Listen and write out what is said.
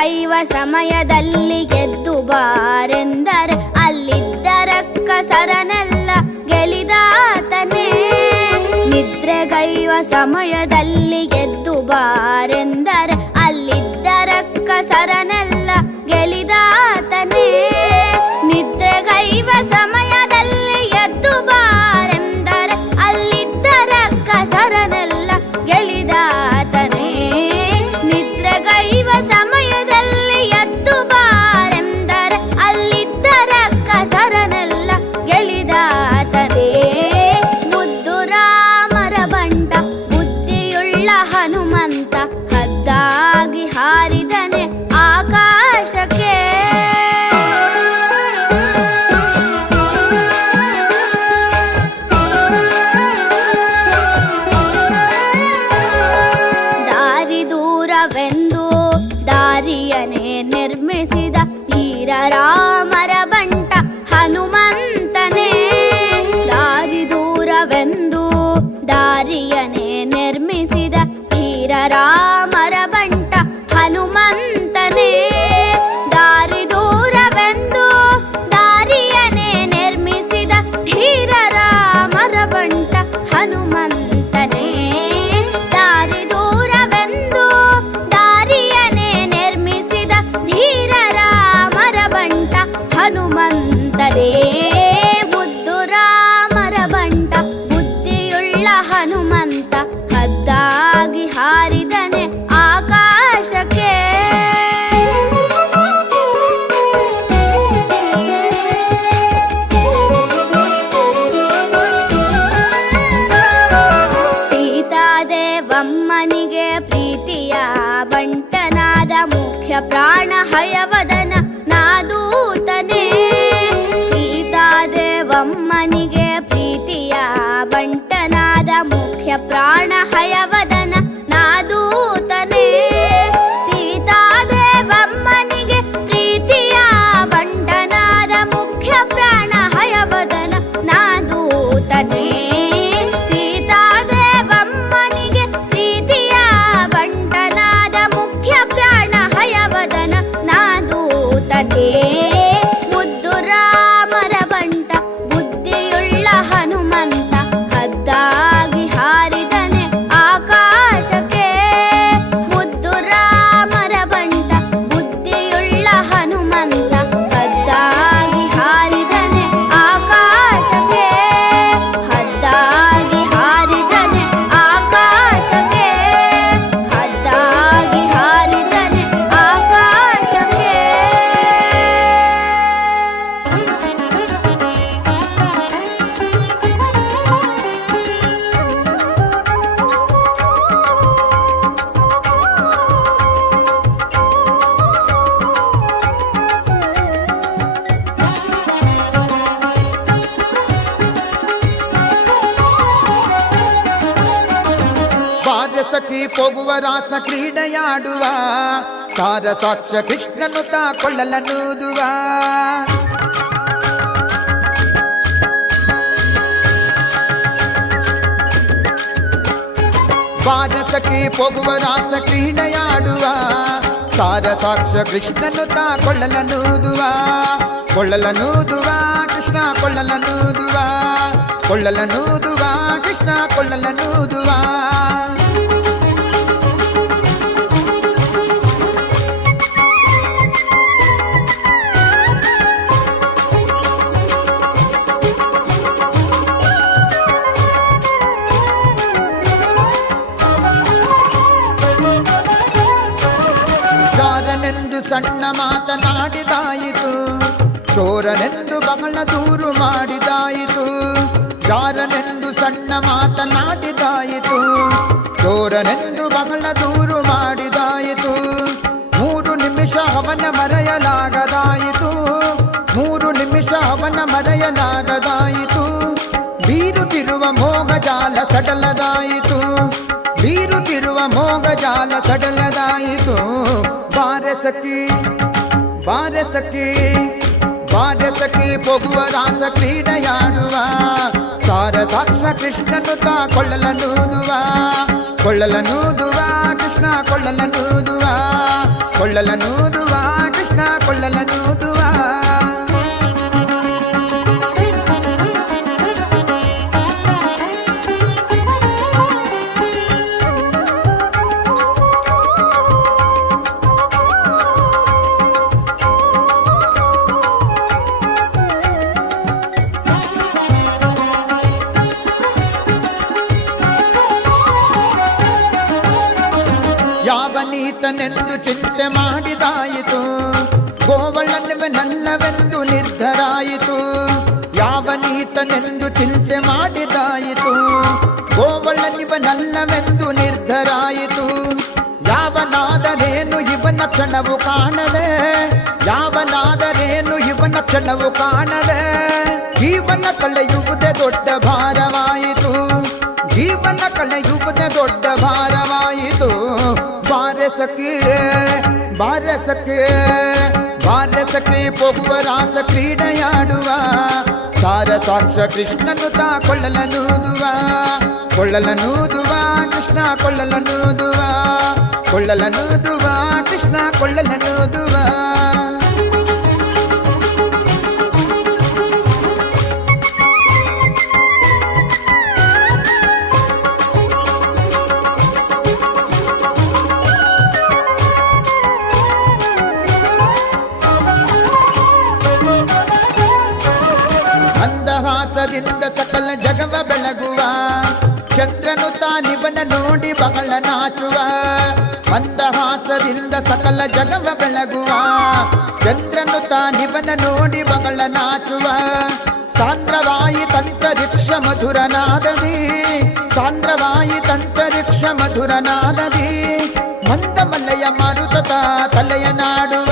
ನಿದ್ರೆಗೈವ ಸಮಯದಲ್ಲಿ ಗೆದ್ದು ಬಾರೆಂದರೆ ಅಲ್ಲಿದ್ದರಕ್ಕ ಸರನೆಲ್ಲ ಗೆಲಿದಾತನೇ. ನಿದ್ರೆಗೈವ ಸಮಯದಲ್ಲಿ ಗೆದ್ದು ಬಾರೆಂದರೆ ಅಲ್ಲಿದ್ದ ಸರನೆಲ್ಲ ധീരനെ നിർമ്മിസിത ധീരരാമ ಬಾರಸಖಿ ಹೋಗುವ ರಾಸ ಕ್ರೀಡೆಯಾಡುವ, ಸಾರ ಸಾಕ್ಷ ಕೃಷ್ಣನು ತಾ ಕೊಳ್ಳಲನೂದುವ ಬಾರಸಖಿ ಹೋಗುವ ರಾಸ ಕ್ರೀಡೆಯಾಡುವ, ಸಾರ ಸಾಕ್ಷ ಕೃಷ್ಣನು ತಾ ಕೊಳ್ಳಲನೂದುವ ಕೊಳ್ಳಲನೂದುವ, ಕೃಷ್ಣ ಕೊಳ್ಳಲನೂದುವ. ಕೊಳ್ಳಲನೂದುವ, ಕೃಷ್ಣ ಕೊಳ್ಳಲನೂದುವ. ಸಣ್ಣ ಮಾತನಾಡಿದಾಯಿತು. ಚೋರನೆಂದು ಬಹಳ ದೂರು ಮಾಡಿದಾಯಿತು. ಜಾರನೆಂದು ಸಣ್ಣ ಮಾತನಾಡಿದಾಯಿತು. ಚೋರನೆಂದು ಬಹಳ ದೂರು ಮಾಡಿದಾಯಿತು. ಮೂರು ನಿಮಿಷ ಅವನ ಮರೆಯಲಾಗದಾಯಿತು. ಮೂರು ನಿಮಿಷ ಅವನ ಮರೆಯಲಾಗದಾಯಿತು. ಬೀರುತ್ತಿರುವ ಮೋಗಜಾಲ ಸಡಲದಾಯಿತು. ಬೀರುತ್ತಿರುವ ಮೋಗಜಾಲ ಸಡಲದಾಯಿತು. ಬಾರೆ ಸಖಿ ಬಾರೆ ಸಖಿ ಬಾರೆ ಸಖಿ ಪೊಗುವ ರಾಸ ಕ್ರೀಡೆಯಾಡುವ ಸಾರ ಸಾಕ್ಷ ಕೃಷ್ಣನು ತಾ ಕೊಳ್ಳಲನೂದುವ ಕೊಳ್ಳಲನೂದುವ ಕೃಷ್ಣ ಕೊಳ್ಳಲನೂದುವ ಕೊಳ್ಳಲನೂದುವ ಕೃಷ್ಣ ಕೊಳ್ಳಲನೂದುವ ಯಾವ ನೀತನೆಂದು ಚಿಂತೆ ಮಾಡಿದಾಯಿತು? ಗೋವಳನವನಲ್ಲವೆಂದು ನಿರ್ಧರಾಯಿತು. ಯಾವನೀತನೆಂದು ಚಿಂತೆ ಮಾಡಿದಾಯಿತು? ಗೋವಳನಿವನಲ್ಲವೆಂದು ನಿರ್ಧರಾಯಿತು. ಯಾವನಾದರೇನು ಇವನ ಕ್ಷಣವು ಕಾಣದೆ? ಯಾವನಾದರೇನು ಇವನ ಕ್ಷಣವು ಕಾಣದೆ? ಜೀವನ ಕಳೆಯುವುದೇ ದೊಡ್ಡ ಭಾರವಾಯಿತು. ಸಖಿ ಬಾರೆ ಸಖಿ ಬಾರೆ ಸಖಿ ಪೊಗುವ ರಾಸ ಕ್ರೀಡೆಯಾಡುವ ಸಾರ ಸಾಕ್ಷ ಕೃಷ್ಣನು ತಾ ಕೊಳ್ಳಲನೂದುವ ಕೊಳ್ಳಲನೂದುವ, ಕೃಷ್ಣ ಕೊಳ್ಳಲನೂದುವ ಕೊಳ್ಳಲನೂದುವ, ಕೃಷ್ಣ ಕೊಳ್ಳಲನೂದುವ. ಜಗವ ಬೆಳಗುವ. ಚಂದ್ರನು ತಾನಿವನ ನೋಡಿ ಬಹಳ ನಾಚುವ. ಮಂದಹಾಸದಿಂದ ಸಕಲ ಜಗವ ಬೆಳಗುವ. ಚಂದ್ರನು ತಾನಿವನ ನೋಡಿ ಬಹಳ ನಾಚುವ. ಸಾಂದ್ರವಾಯಿ ತಂತರಿಕ್ಷ ಮಧುರನಾದದಿ. ಸಾಂದ್ರವಾಯಿ ತಂತರಿಕ್ಷ ಮಧುರನಾದದಿ. ಮಂದ ಮಲ್ಲಯ ಮಾರುತ ತಲೆಯ ನಾಡು.